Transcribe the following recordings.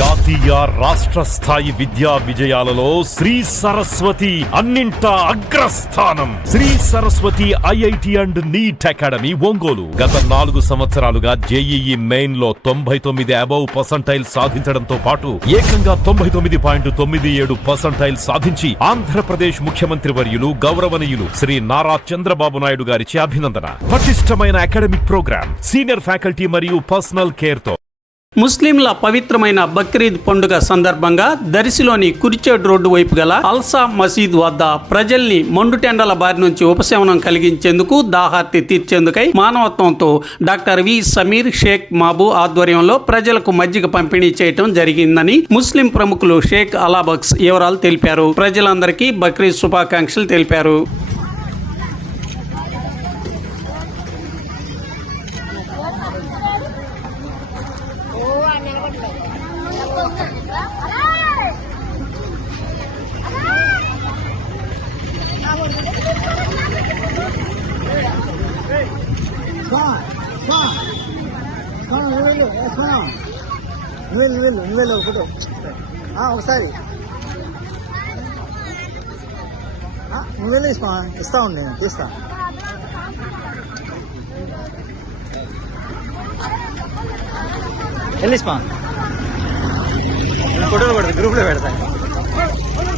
జాతీయ రాష్ట్ర స్థాయి విద్యా విజయాలలో శ్రీ సరస్వతి అన్నింటా అగ్రస్థానం. Shri Saraswati IIT and NEET academy Ongole గత 4 సంవత్సరాలుగా జేఈఈ మెయిన్ లో 99 అబౌవ్ పర్సంటైల్ సాధించడంతో పాటు ఏకంగా 99.97% సాధించి ఆంధ్రప్రదేశ్ ముఖ్యమంత్రి వర్యులు గౌరవనీయులు శ్రీ నారా చంద్రబాబు నాయుడు గారిచే అభినందన. పటిష్టమైన అకాడమిక్ ప్రోగ్రామ్, సీనియర్ ఫ్యాకల్టీ మరియు పర్సనల్ కేర్ తో ముస్లింల పవిత్రమైన బక్రీద్ పండుగ సందర్భంగా దర్శిలోని కురిచేడు రోడ్డు వైపు గల అల్సా మసీద్ వద్ద ప్రజల్ని మండుటెండల బారి నుంచి ఉపశమనం కలిగించేందుకు, దాహార్తి తీర్చేందుకై మానవత్వంతో డాక్టర్ వి సమీర్ షేక్ మాబు ఆధ్వర్యంలో ప్రజలకు మజ్జిగ పంపిణీ చేయటం జరిగిందని ముస్లిం ప్రముఖులు షేక్ అలాబక్స్ వివరాలు తెలిపారు. ప్రజలందరికీ బక్రీద్ శుభాకాంక్షలు తెలిపారు. నువ్వెళ్ళు ఫోటో ఒకసారి నువ్వెళ్ళు ఇస్తా ఉండి నేను తీస్తా. వెళ్ళిస్పా ఫోటోలు పడుతుంది, గ్రూప్లో పెడతా.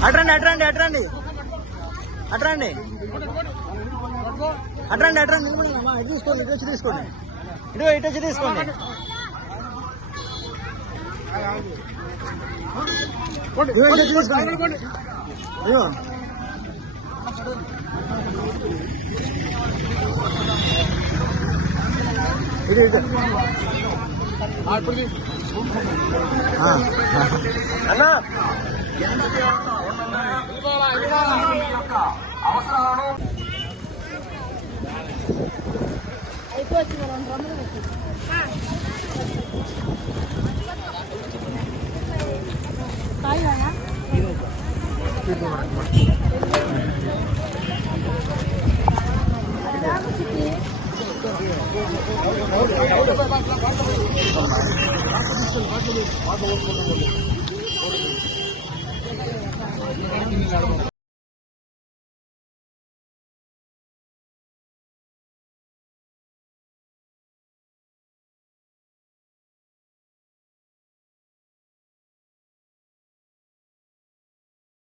అట్రండి అట్రండి అట్రండి అట్రండి అట్రండి అట్రండి ఇటు తీసుకోండి, ఇటు వచ్చి తీసుకోండి, ఇటు వచ్చి తీసుకోండి. అయ్యో ఇటు ఇటు అన్నా అవసరాలను